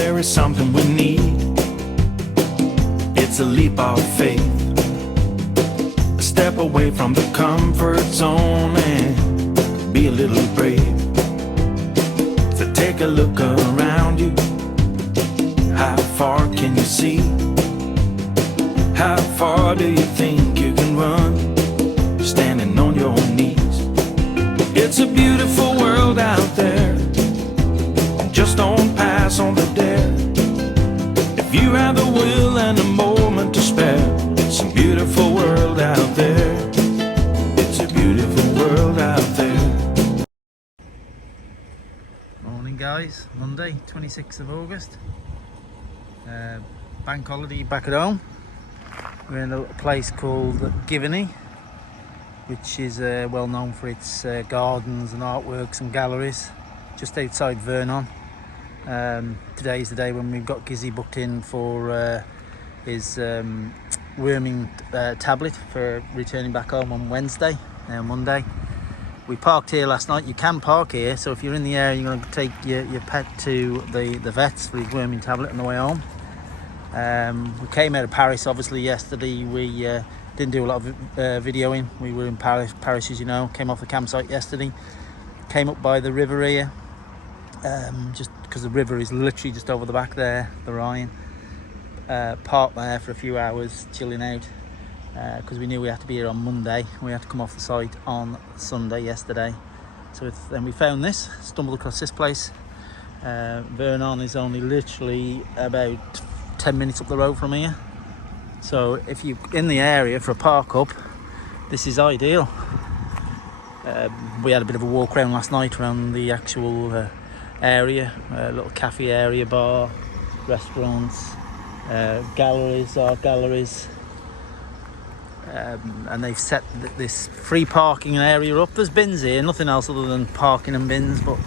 there is something we need. It's a leap of faith, a step away from the comfort zone and be a little brave. So take a look around you. How far can you see? How far do you think you can run, standing on your knees? It's a beautiful world out there, just don't pass on the dare. If you have the will and a moment to spare, it's a beautiful world out there. It's a beautiful world out there. Morning guys, Monday 26th of August, bank holiday back at home. We're in a place called Giveney, which is well known for its gardens and artworks and galleries, just outside Vernon. Today is the day when we've got Gizzy booked in for his worming tablet for returning back home on Wednesday, Monday. We parked here last night. You can park here, so if you're in the area, you're going to take your pet to the vets for his worming tablet on the way home. We came out of Paris obviously yesterday. We didn't do a lot of videoing. We were in Paris as you know. Came off the campsite yesterday, came up by the river here, just because the river is literally just over the back there, the Rhine. Parked there for a few hours chilling out, because we knew we had to be here on Monday. We had to come off the site on Sunday yesterday. So then we found this, stumbled across this place. Vernon is only literally about 10 minutes up the road from here, so if you're in the area for a park up, this is ideal. We had a bit of a walk around last night around the actual area, little cafe area, bar, restaurants, galleries, art galleries, and they've set this free parking area up. There's bins here, nothing else other than parking and bins, but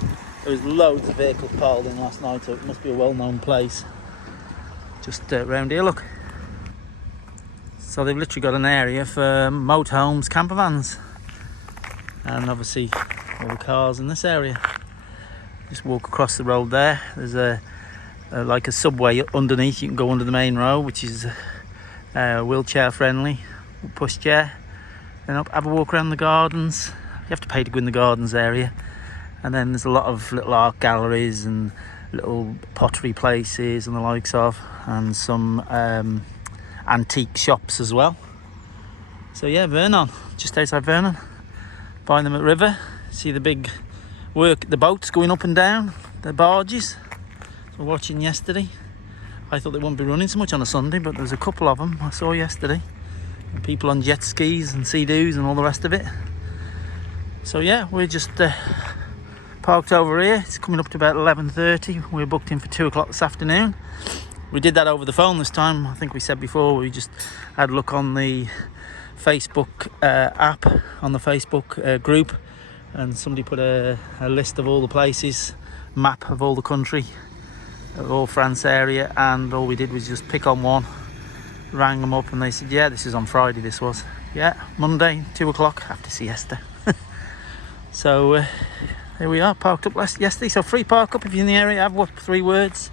there was loads of vehicles piled in last night, so it must be a well-known place. Just round here, look. So they've literally got an area for motorhomes, camper vans, and obviously all the cars in this area. Just walk across the road there. There's like a subway underneath. You can go under the main road, which is wheelchair friendly, pushchair. Then up, have a walk around the gardens. You have to pay to go in the gardens area, and then there's a lot of little art galleries and little pottery places and the likes of, and some antique shops as well. So yeah, Vernon, just outside Vernon, by them at river. See the big the boats going up and down, the barges. So watching yesterday, I thought they wouldn't be running so much on a Sunday, but there's a couple of them I saw yesterday, and people on jet skis and sea-doos and all the rest of it. So yeah, we're just parked over here. It's coming up to about 11:30. We're booked in for 2 o'clock this afternoon. We did that over the phone this time. I think we said before, we just had a look on the Facebook app, on the Facebook group, and somebody put a list of all the places, map of all the country, of all France area, and all we did was just pick on one, rang them up, and they said, yeah, this is on Friday, this was. Yeah, Monday, 2 o'clock, after siesta. So here we are, parked up yesterday. So free park up if you're in the area. Have what 3 words,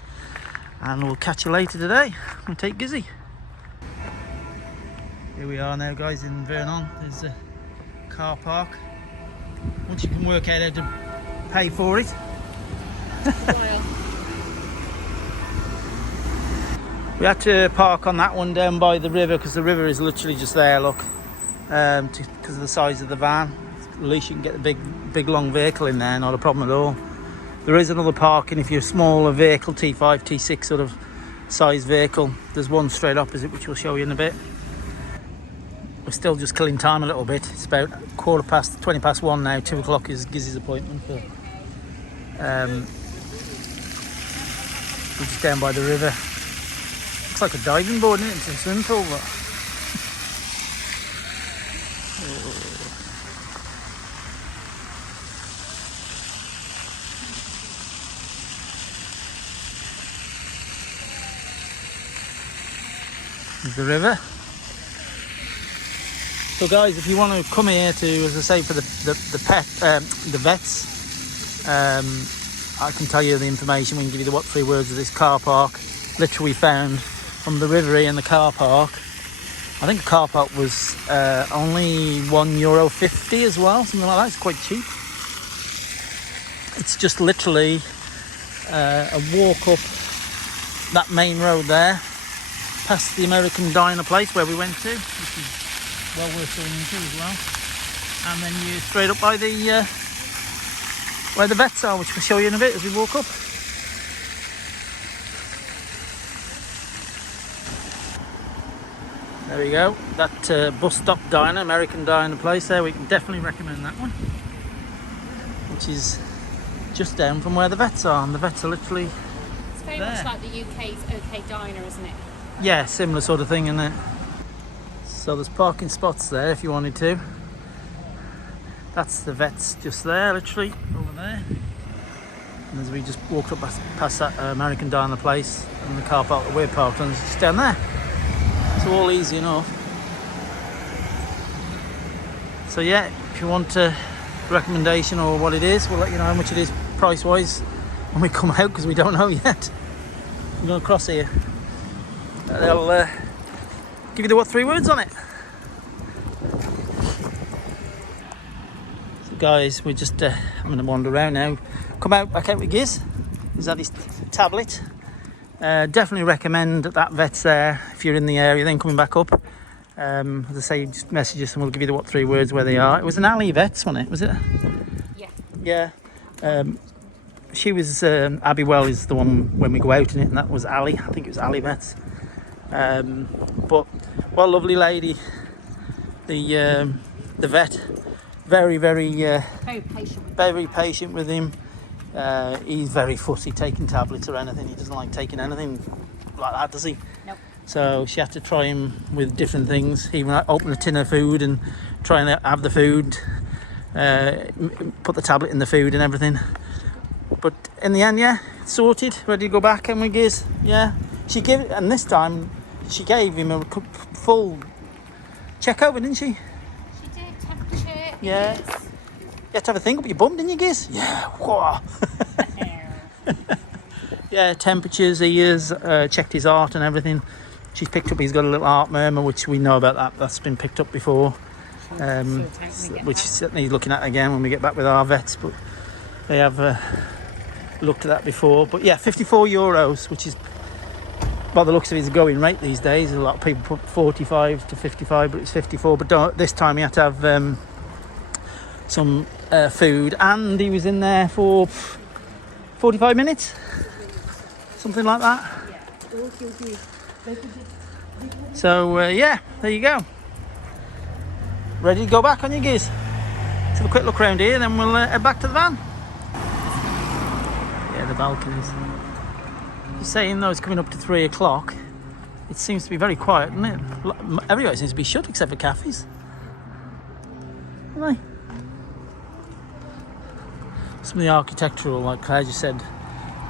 and we'll catch you later today. We'll take Gizzy. Here we are now, guys, in Vernon. There's a car park. Once you can work out how to pay for it. We had to park on that one down by the river because the river is literally just there, look, because of the size of the van. At least you can get the big long vehicle in there, not a problem at all. There is another parking if you're a smaller vehicle, T5, T6 sort of size vehicle. There's one straight opposite, which we'll show you in a bit. We're still just killing time a little bit. It's about 20 past 1 now. 2 o'clock is Gizzy's appointment for we're just down by the river. Looks like a diving board, isn't it? It's a swimming pool, but there's the river. So guys, if you want to come here to, as I say, for the vets, I can tell you the information. We can give you the what 3 words of this car park. Literally found from the river in the car park. I think the car park was only €1.50 as well, something like that. It's quite cheap. It's just literally a walk up that main road there, past the American Diner place where we went to, which is well worth going into as well. And then you're straight up by the where the vets are, which we'll show you in a bit as we walk up. There we go, that bus stop diner, American Diner place there, we can definitely recommend that one. Which is just down from where the vets are, and the vets are literally It's very much like the UK's OK Diner, isn't it? yeah, similar sort of thing, isn't it? So there's parking spots there if you wanted to. That's the vets just there, literally, over there. And as we just walked up past that American Diner place and the car park that we're parked on, it's just down there. So all easy enough. So yeah, if you want a recommendation or what it is, we'll let you know how much it is price-wise when we come out, because we don't know yet. We're going to cross here. They'll give you the what 3 words on it. So guys, we're just I'm going to wander around now. Come out, back out with Giz. He's had his tablet. Definitely recommend that vet's there if you're in the area, then coming back up. As I say, just message us and we'll give you the what 3 words where they are. It was an Ali Vets, wasn't it? Was it? Yeah. Yeah. She was Abby Well is the one when we go out in it, and that was Ali. I think it was Ali Vets. But what a lovely lady. The vet, very patient with him. He's very fussy taking tablets or anything. He doesn't like taking anything like that, does he? Nope. So she had to try him with different things. Even open a tin of food and try and have the food, put the tablet in the food and everything. But in the end, yeah, sorted, ready to go back. And we Giz, yeah, she gave, and this time she gave him a full check over, didn't she? She did, temperature. Yeah. Ears. You had to have a think up your bum, didn't you, Giz? Yeah. Whoa. Yeah, temperatures, ears, checked his heart and everything. She's picked up, he's got a little heart murmur, which we know about that. That's been picked up before. Which certainly he's looking at again when we get back with our vets. But they have looked at that before. But yeah, €54, which is, by the looks of it, is a going rate these days. A lot of people put 45 to 55, but it's 54. But this time he had to have some food, and he was in there for 45 minutes, something like that. So yeah, there you go. Ready to go back on your Giz? Let's have a quick look around here, then we'll head back to the van. Yeah, the balconies. Just saying though, it's coming up to 3 o'clock. It seems to be very quiet, doesn't it? Everywhere seems to be shut except for cafes. Right. Some of the architectural, like Claire just said,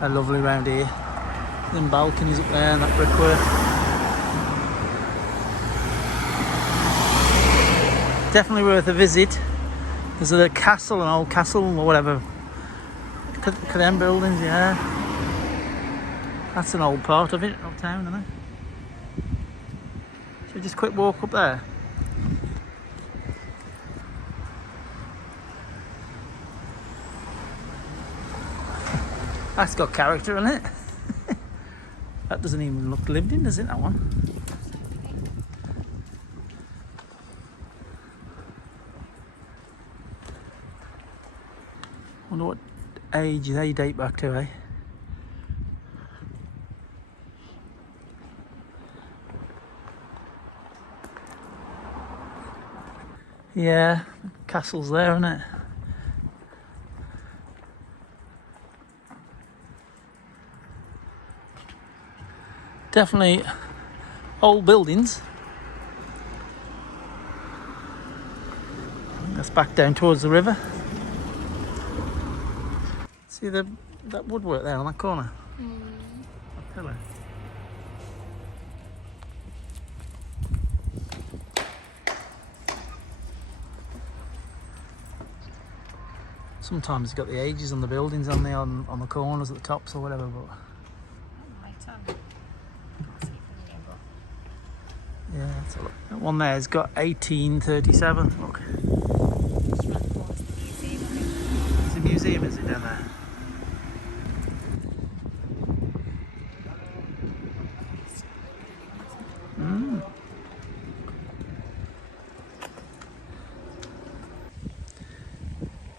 are lovely around here. Them balconies up there and that brickwork. Definitely worth a visit. There's a castle, an old castle or whatever. Them buildings, yeah. That's an old part of it, old town, isn't it? Should we just quick walk up there? That's got character in it. That doesn't even look lived in, does it, that one? Wonder what age they date back to, eh? Yeah, castle's there, isn't it? Definitely old buildings. I think that's back down towards the river. See that woodwork there on that corner? That pillar. Sometimes it's got the ages on the buildings on the corners at the tops or whatever, but yeah, let's have a look. That one there's got 1837. Look. It's a museum, is it, down there?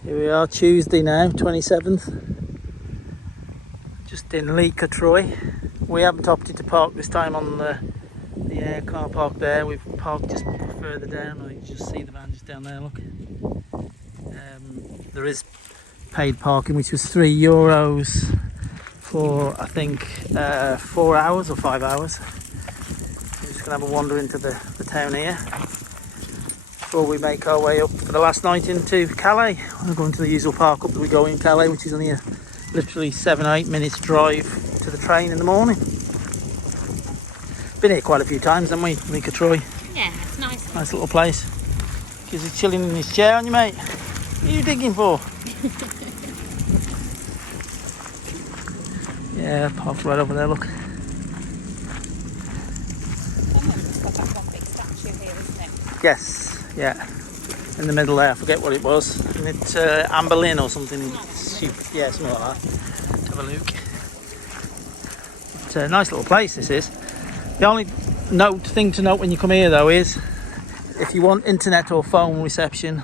Here we are, Tuesday now, 27th. Just in Leek, Troy. We haven't opted to park this time on the car park there. We've parked just further down. You can just see the van just down there, look. There is paid parking, which was €3 for, I think, 4 hours or 5 hours. We're just going to have a wander into the town here before we make our way up for the last night into Calais. We're going to the usual park up that we go in Calais, which is only a literally 7 or 8 minutes drive to the train in the morning. Been here quite a few times, haven't we, Mika Troy? Yeah, it's nice. Nice little place. Kids are chilling in his chair, aren't you, mate? What are you digging for? Yeah, parked right over there, look. It's got that one big statue here, isn't it? Yes, yeah. In the middle there, I forget what it was. And it's Amber Lynn or something. Yeah, something like that. Let's have a look. It's a nice little place, this is. The only thing to note when you come here though is if you want internet or phone reception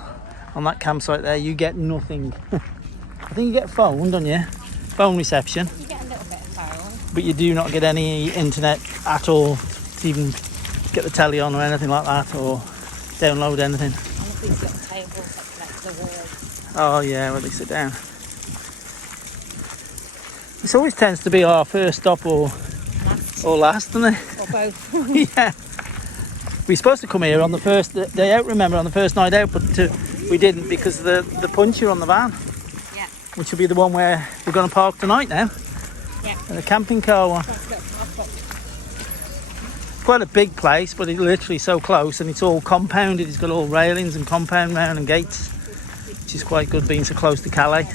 on that campsite there, you get nothing. I think you get phone, don't you? Phone reception. You get a little bit of phone. But you do not get any internet at all to even get the telly on or anything like that, or download anything. And if these little tables that connect to the wall. Oh yeah, where they sit down. This always tends to be our first stop or last, doesn't it? Or both. Yeah. We were supposed to come here on the first day out, remember, on the first night out, but we didn't because of the puncher on the van. Yeah. Which will be the one where we're going to park tonight now. Yeah. The camping car one. That's a little park. Quite a big place, but it's literally so close, and it's all compounded. It's got all railings and compound round and gates, which is quite good being so close to Calais.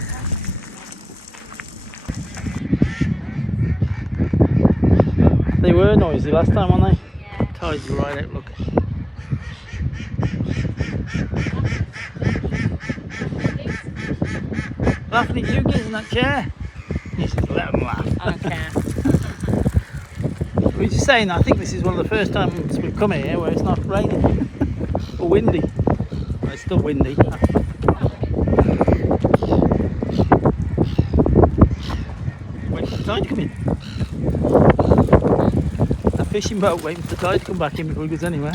They were noisy last time, weren't they? Yeah. Tides are right out, look. Laughing at you kids in that chair. You should let them laugh. I don't care. We were just saying, I think this is one of the first times we've come here where it's not raining or windy. Well, it's still windy. Wait for the tide to come in. A fishing boat waiting for the tide to come back in before it goes anywhere.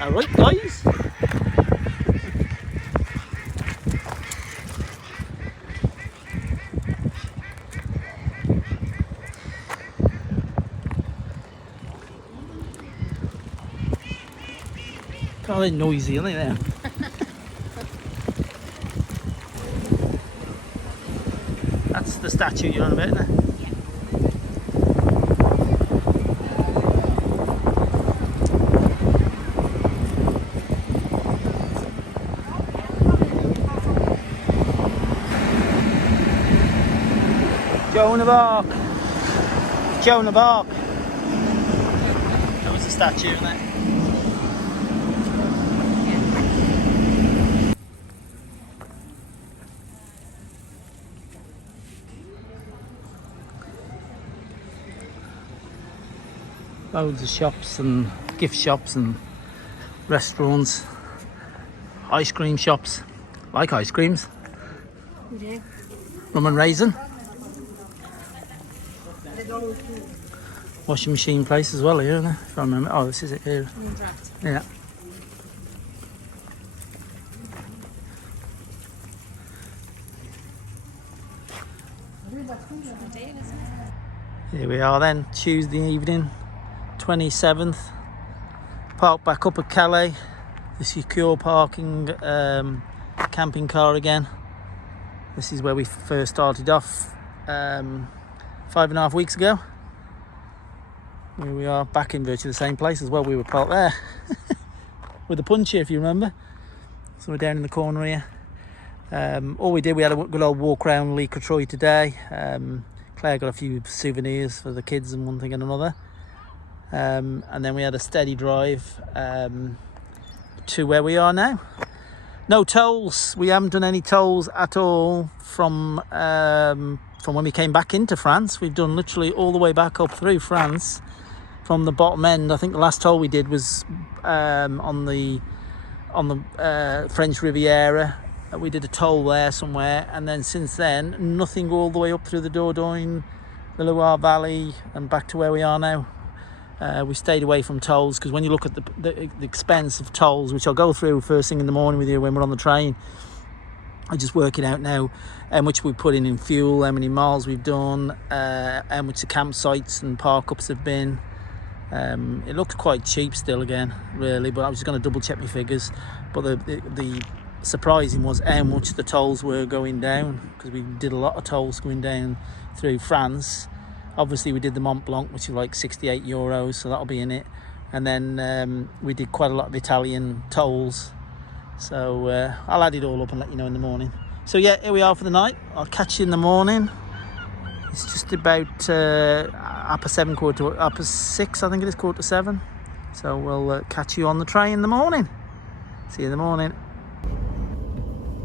Alright guys. Oh, they're noisy, aren't they there? That's the statue you're on about, isn't it? Yeah. Joan of Arc. Joan of Arc. That was the statue, isn't it? Loads of shops and gift shops and restaurants, ice cream shops. Like ice creams. We do. Rum and raisin. Washing machine place as well here, isn't it? If I remember. Oh, this is it here. Yeah. Here we are then, Tuesday evening, 27th. Parked back up at Calais. The secure parking camping car again. This is where we first started off 5.5 weeks ago. Here we are back in virtually the same place as well. We were parked there with the puncher, if you remember. So we're down in the corner here. All we did, we had a good old walk around Lee Troy today. Claire got a few souvenirs for the kids and one thing and another. And then we had a steady drive to where we are now. No tolls. We haven't done any tolls at all from when we came back into France. We've done literally all the way back up through France from the bottom end. I think the last toll we did was on the French Riviera. We did a toll there somewhere, and then since then nothing all the way up through the Dordogne, the Loire Valley, and back to where we are now. We stayed away from tolls because when you look at the expense of tolls, which I'll go through first thing in the morning with you when we're on the train, I just work it out now, how much we put in fuel, how many miles we've done, how much the campsites and park ups have been. It looks quite cheap still again, really, but I was just going to double check my figures. But the surprising was how much the tolls were going down, because we did a lot of tolls going down through France. Obviously we did the Mont Blanc, which is like €68, so that'll be in it. And then we did quite a lot of Italian tolls, so I'll add it all up and let you know in the morning. So yeah, here we are for the night. I'll catch you in the morning. It's just about 6:30, I think it is, 6:45. So we'll catch you on the train in the morning. See you in the morning.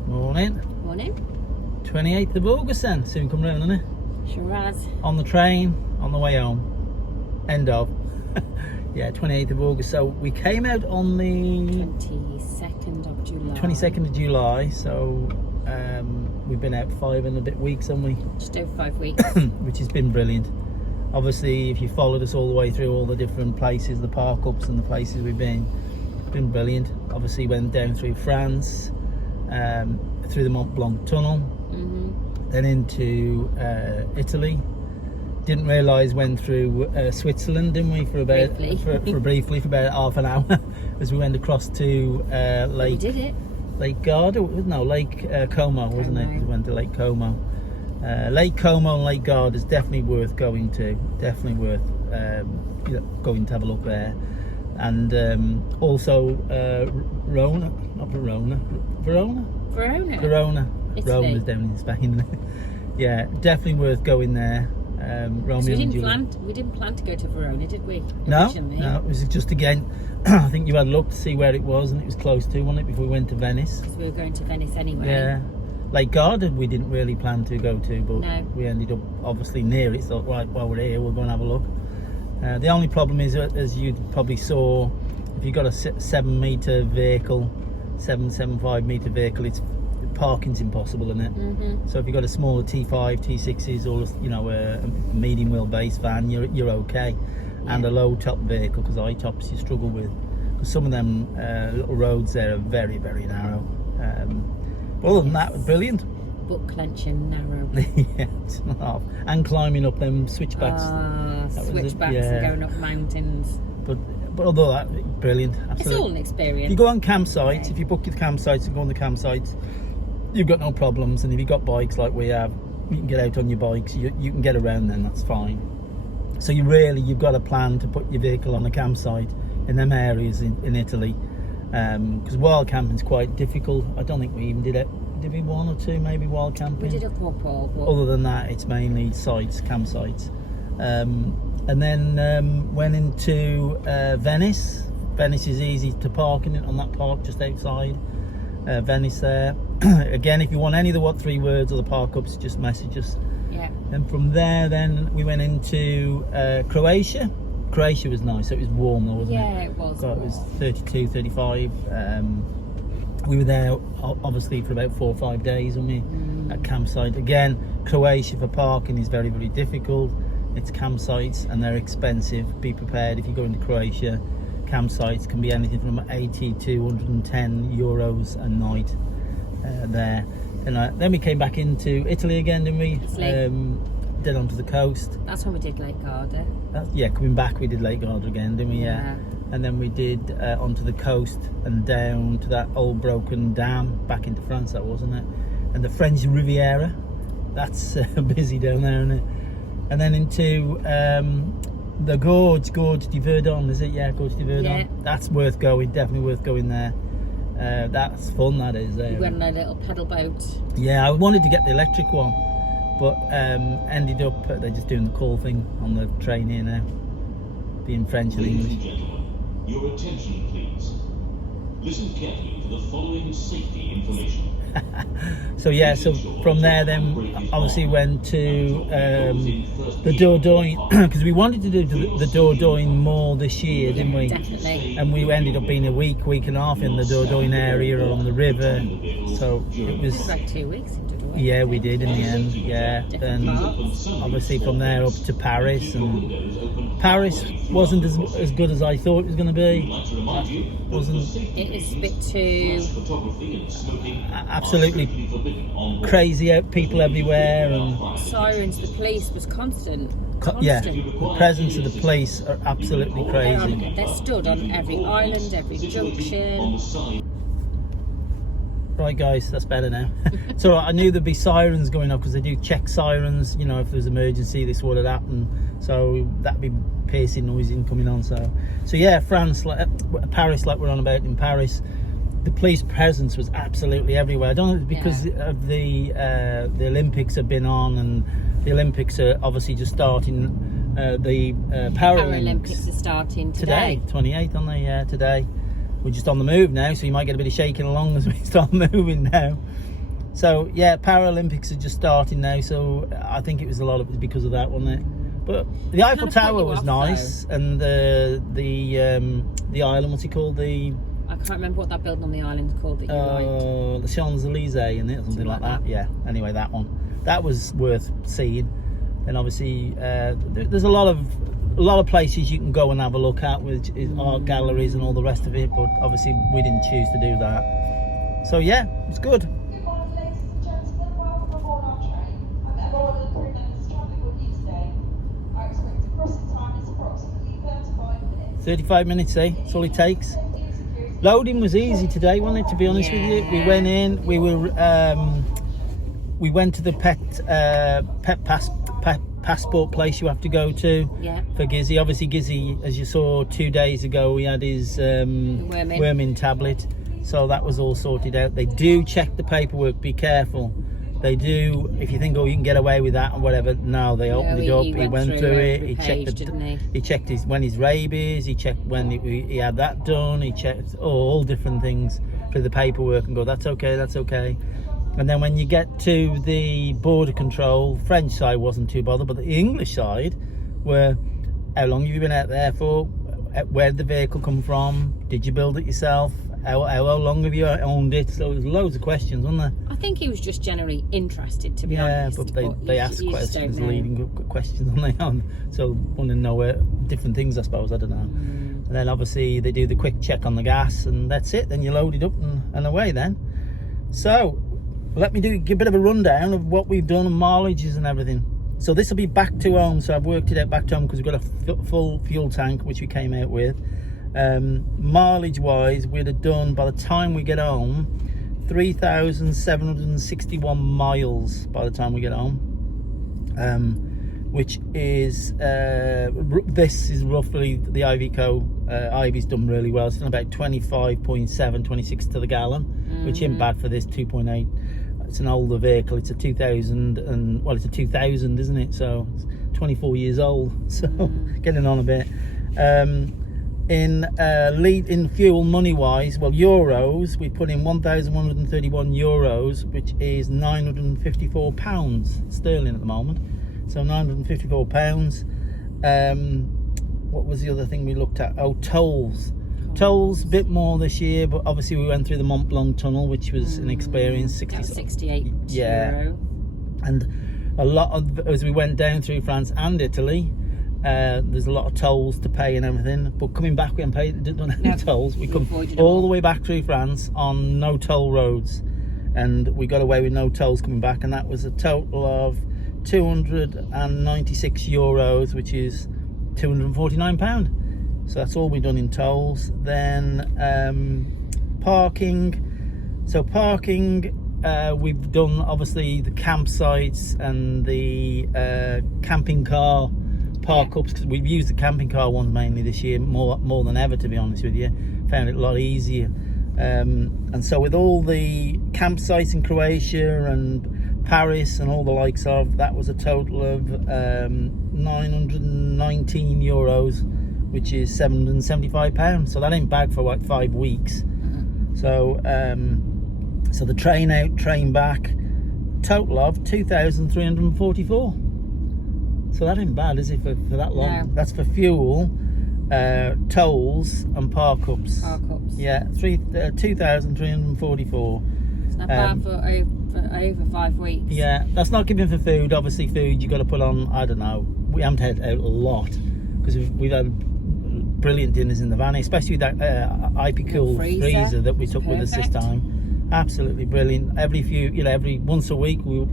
Morning. Morning. 28th of August then, soon come round, isn't it? Sure has. On the train, on the way home. End of. Yeah, 28th of August. So we came out on the 22nd of July. 22nd of July, so we've been out 5 and a bit weeks, haven't we? Just over 5 weeks. Which has been brilliant. Obviously, if you followed us all the way through all the different places, the park ups and the places we've been, it's been brilliant. Obviously went down through France, through the Mont Blanc tunnel, then into Italy. Didn't realise went through Switzerland, didn't we, for about briefly for about half an hour as we went across to Lake. We did it. Lake Garda, no, Lake Como, wasn't it? We went to Lake Como. Lake Como and Lake Garda is definitely worth going to. Definitely worth going to have a look there. And also Verona. Italy. Rona's down in Spain. Yeah, definitely worth going there. We didn't plan to go to Verona, did we? No, it was just again. I think you had a look to see where it was, and it was close to, wasn't it, before we went to Venice? Because we were going to Venice anyway. Yeah. Lake Garda we didn't really plan to go to, but we ended up obviously near it. Thought, right, while we're here, we're going to have a look. The only problem is, as you probably saw, if you've got a 7-metre vehicle, 7.75 metre vehicle, parking's impossible, isn't it? So if you've got a smaller T5, T6s, or a medium wheelbase van, you're okay. And a low top vehicle, because high tops you struggle with, because some of them little roads there are very, very narrow. But other than that, brilliant. Butt clenching narrow. Yeah, it's not. And climbing up them switchbacks. Switchbacks and going up mountains. But although that, brilliant. Absolutely. It's all an experience. If you go on campsites, if you book your campsites and go on the campsites, you've got no problems. And if you've got bikes like we have, you can get out on your bikes. You can get around then, that's fine. So you've got a plan to put your vehicle on a campsite in them areas in Italy. Because wild camping's quite difficult. I don't think we even did it. Did we 1 or 2 maybe wild camping? We did a couple. But other than that, it's mainly campsites. And then went into Venice. Venice is easy to park in it on that park just outside Venice there. Again, if you want any of the 3 words or the park ups, just message us. Yeah. And from there, then we went into Croatia. Croatia was nice. It was warm though, wasn't it? Yeah, it was. It was 32, 35. We were there obviously for about 4 or 5 days, weren't we? At campsite. Again, Croatia for parking is very, very difficult. It's campsites and they're expensive. Be prepared if you go into Croatia. Campsites can be anything from 80 to 110 euros a night there. And then we came back into Italy again, didn't we? Then onto the coast. That's when we did Lake Garda. Coming back we did Lake Garda again, didn't we? Yeah. And then we did onto the coast and down to that old broken dam back into France, that wasn't it? And the French Riviera, that's busy down there, isn't it? And then into the Gorge du Verdon, is it? Yeah, Gorge du Verdon. Yeah. That's worth going, definitely worth going there. That's fun, that is. We went on a little pedal boat. Yeah, I wanted to get the electric one, but ended up they're just doing the call thing on the train here now, being French and Ladies and English. gentlemen, your attention please. Listen carefully to the following safety information. So yeah, so from there then obviously went to the Dordogne because we wanted to do the Dordogne more this year, didn't we? Definitely. And we ended up being a week and a half in the Dordogne area on the river. So it was. Like 2 weeks into the Yeah, we did in the end. Yeah, then obviously from there up to Paris, and Paris wasn't as good as I thought it was going to be. Wasn't It is a bit too absolutely crazy people everywhere, and sirens. The police was constant. yeah, the presence of the police are absolutely crazy. They're stood on every island, every junction. Right, guys, that's better now. So I knew there'd be sirens going off because they do check sirens. You know, if there's emergency, this would have happened. So that'd be piercing noise coming on. So yeah, France, Paris, like we're on about in Paris, the police presence was absolutely everywhere. I don't know if it's because of the Olympics have been on, and the Olympics are obviously just starting. The Paralympics are starting today. 28th, aren't they? Yeah, today. We're just on the move now, so you might get a bit of shaking along as we start moving now. So yeah, Paralympics are just starting now, so I think it was a lot of it because of that, wasn't it? But the Eiffel Tower was nice, and the island, what's it called? I can't remember what that building on the island is called that you liked. The Champs-Elysees, isn't it? Something like that. Yeah. Anyway, that one. That was worth seeing. And obviously, there's a lot of places you can go and have a look at, which is art galleries and all the rest of it. But obviously, we didn't choose to do that. So yeah, it's good. Good morning, ladies and gentlemen. Welcome aboard our train. I'm Laura, the crew members travelling with you today. Our expected crossing time is approximately 35 minutes. 35 minutes, eh? That's all it takes. Loading was easy today, wasn't it? To be honest with you, we went in. We went to the pet passport place you have to go to for Gizzy. Obviously, Gizzy, as you saw 2 days ago, he had his worming tablet, so that was all sorted out. They do check the paperwork. Be careful. They do. If you think, oh, you can get away with that or whatever, no, they opened it up. He went through it. He checked He checked his rabies. He checked when he had that done. He checked all different things for the paperwork and go, that's okay, that's okay. And then when you get to the border control, French side wasn't too bothered, but the English side were, how long have you been out there for? Where did the vehicle come from? Did you build it yourself? How long have you owned it? So there's loads of questions, wasn't there? I think he was just generally interested, to be honest. Yeah, but they ask questions, leading questions, don't they? So want to know different things, I suppose. I don't know. And then obviously they do the quick check on the gas, and that's it. Then you load it up and away then. So let me give a bit of a rundown of what we've done and mileages and everything. So this will be back to home. So I've worked it out back to home because we've got a full fuel tank, which we came out with. Mileage wise, we'd have done, by the time we get home, 3,761 miles by the time we get home, which is this is roughly the Iveco. Ivy's done really well. It's done about 25.7, 26 to the gallon, which isn't bad for this 2.8. It's an older vehicle. It's a 2000, and well, it's a 2000, isn't it? So it's 24 years old. So getting on a bit. In fuel money wise, well, euros, we put in 1,131 euros, which is 954 pounds sterling at the moment. So 954 pounds. What was the other thing we looked at? Oh, tolls a bit more this year, but obviously we went through the Mont Blanc tunnel, which was an experience. 68 euro. And a lot of, as we went down through France and Italy, there's a lot of tolls to pay and everything, but coming back we didn't do any tolls. We come all the way back through France on no toll roads, and we got away with no tolls coming back, and that was a total of 296 euros, which is £249. So that's all we've done in tolls. Then parking. So parking, we've done obviously the campsites and the camping car park ups, because we've used the camping car ones mainly this year, more than ever, to be honest with you. Found it a lot easier. And so with all the campsites in Croatia and Paris and all the likes of, that was a total of 919 euros, which is £775. So that ain't bad for like 5 weeks. So so the train out, train back, total of 2,344. So that ain't bad, is it, for that long? No. That's for fuel, tolls and park ups. Yeah, 2,344. It's not bad for over 5 weeks. Yeah, that's not giving for food. Obviously, food you got to put on. I don't know. We haven't had out a lot because we've had brilliant dinners in the van, especially that IP cool freezer that we took with us this time. Absolutely brilliant. Every once a week we were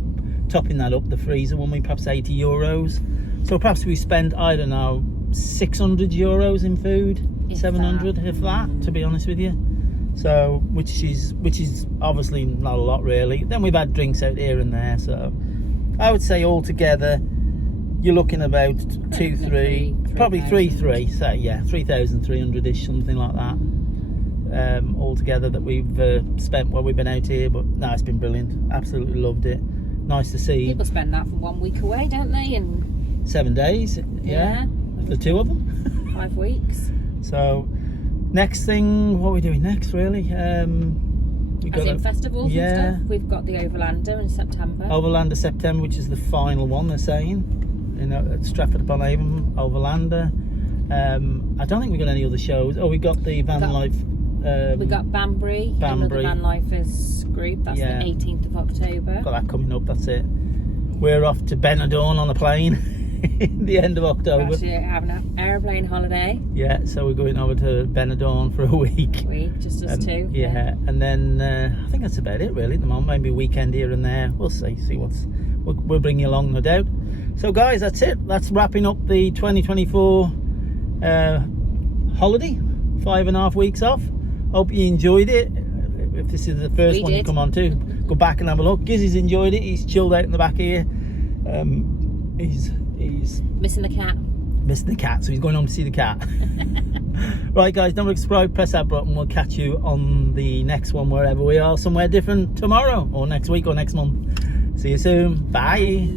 topping that up, the freezer, when we perhaps 80 euros. So perhaps we spent, I don't know, 600 euros in food, if 700 that. If that, to be honest with you. So which is obviously not a lot really. Then we've had drinks out here and there, so I would say altogether you're looking about 2-3, probably 3. So yeah, 3,300ish, something like that. Altogether that we've spent while we've been out here. But no, it's been brilliant. Absolutely loved it. Nice to see. People spend that for 1 week away, don't they? And 7 days. Yeah. The two of them. 5 weeks. So next thing, what are we doing next really? We've got festivals and stuff. We've got the Overlander in September. Overlander September, which is the final one, they're saying, at Stratford upon Avon. Overlander. I don't think we've got any other shows. Oh, we got the Van Life. We got Banbury, another Van Lifers group. That's the 18th of October. Got that coming up. That's it. We're off to Benidorm on a plane the end of October. We're actually having an airplane holiday. Yeah, so we're going over to Benidorm for a week. Just us two. Yeah, and then I think that's about it really at the moment. Maybe a weekend here and there. We'll see what's. We'll bring you along, no doubt. So guys, that's it. That's wrapping up the 2024 holiday. 5.5 weeks off. Hope you enjoyed it. If this is the first one you come on to, go back and have a look. Gizzy's enjoyed it. He's chilled out in the back here. He's missing the cat. So he's going home to see the cat. Right guys, don't forget to subscribe, press that button. We'll catch you on the next one, wherever we are, somewhere different tomorrow or next week or next month. See you soon. Bye.